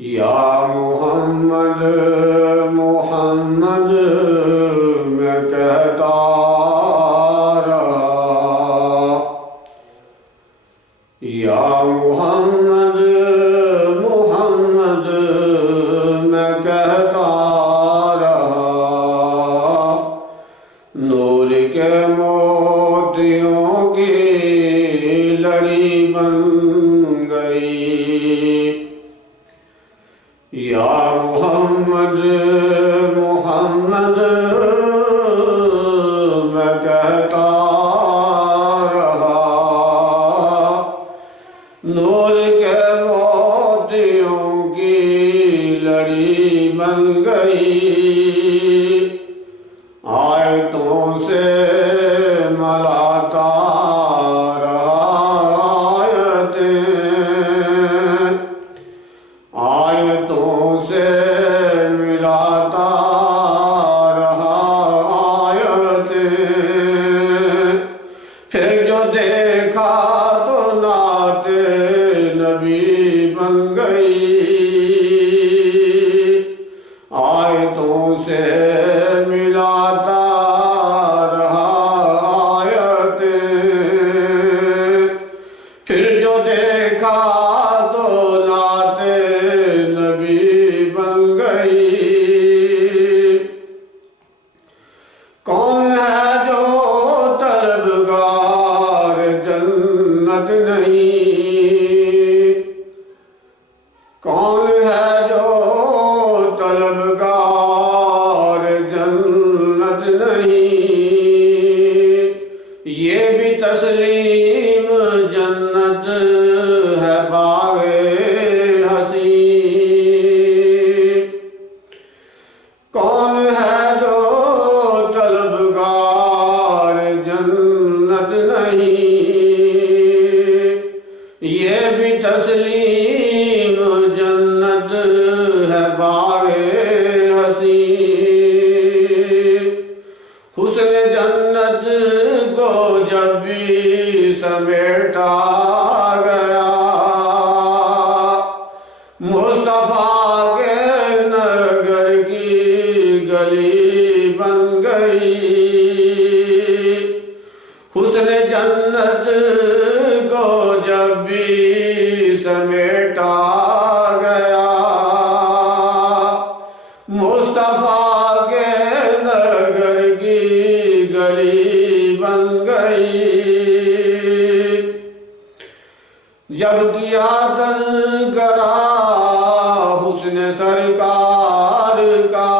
या मोहम्मद मोहम्मद मैं कहता रहा, या मोहम्मद मोहम्मद मैं कहता रहा। नूर के मोतियों की लड़ी बन गई। या मोहम्मद मोहम्मद मैं कहता रहा, नूर के मोतियों की लड़ी बन गई। आयतों से मलाता आयतों से मिलाता रहा आयतें। फिर जो देखा तो नाते नबी बन गई। आयतों से मिलाता रहा आयतें। फिर जो देखा तो नाते बन गई। कौन है जो तलबगार जन्नत नहीं, कौन है जो तलबगार जन्नत नहीं। ये भी तस्लीम जन्नत है बाग़े हसी। कौन है जो तलबगार जन्नत नहीं। ये भी तस्लीम जन्नत है बाग़े हसी। हुस्न जन्नत को जब भी समेटा गया, मुस्तफा के नगर की गली बन गई। हुस्न जन्नत को जब भी समेटा गया, मुस्तफा के नगर की गली बन गई। जब किया तज़किरा हुस्न सरकार का,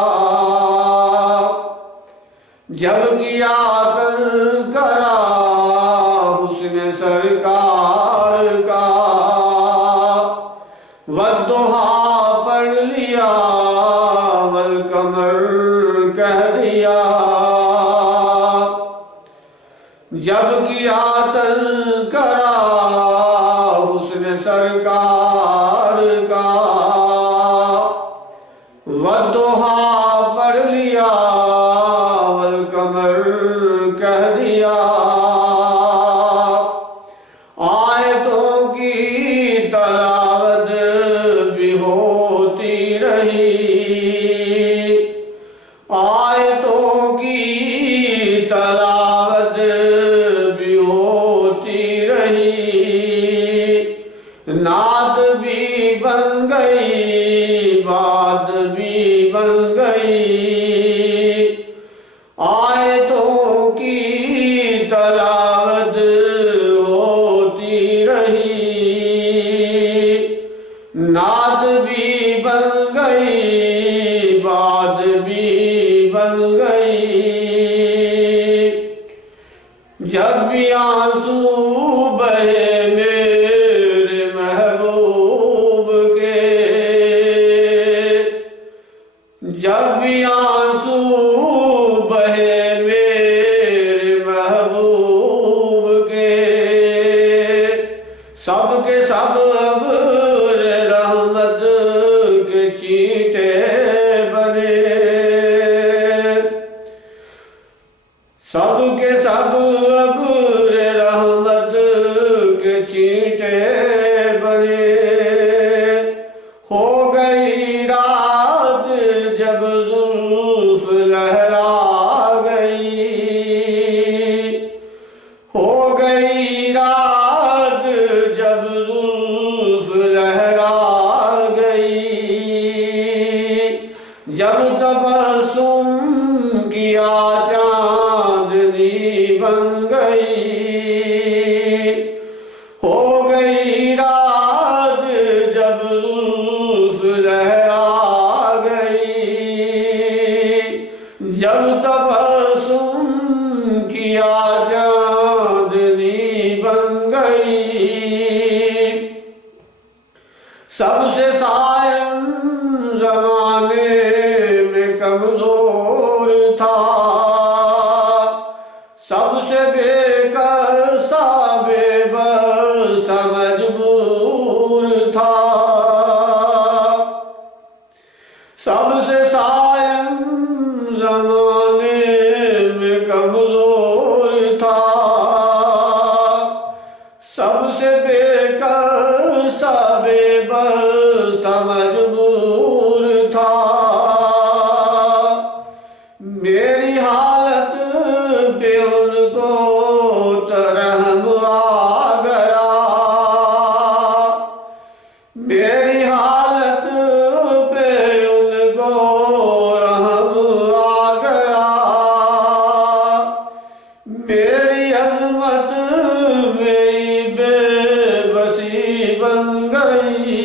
जब किया तज़किरा हुस्न सरकार का, वद्दुहा पढ़ लिया वल कमर कह दिया। जब किया तज़किरा हुस्न सरकार का, वद्दुहा पढ़ लिया वल कमर कह दिया। आयतों की तलावत भी होती रही। आयतों की तलावत भी होती रही। नात भी बन गई, बात भी बन गई। आयतों की तलावत होती रही। नात भी बन गई, बात भी बन गई। जब भी आंसू बहे मेरे महबूब के, जब भी आंसू बहे मेरे महबूब के, सब के सब अब्र रहमत तबस्सुम किया चांदनी बन गई, हो गई रात जब जुल्फ लहरा गई। जब तबस्सुम किया चांदनी बन गई, सबसे सायम जमाने में कमजोर था, सबसे बेकसा बेबस मजबूर था। सबसे सायम जमाने में कमजोर था, सबसे बेकसा बेबस मजबूर था। मेरी हालत पे उनको तरहम आ गया, मेरी हालत पे उनको रहम आ गया। मेरी अजमत मेरी बेबसी बन गई,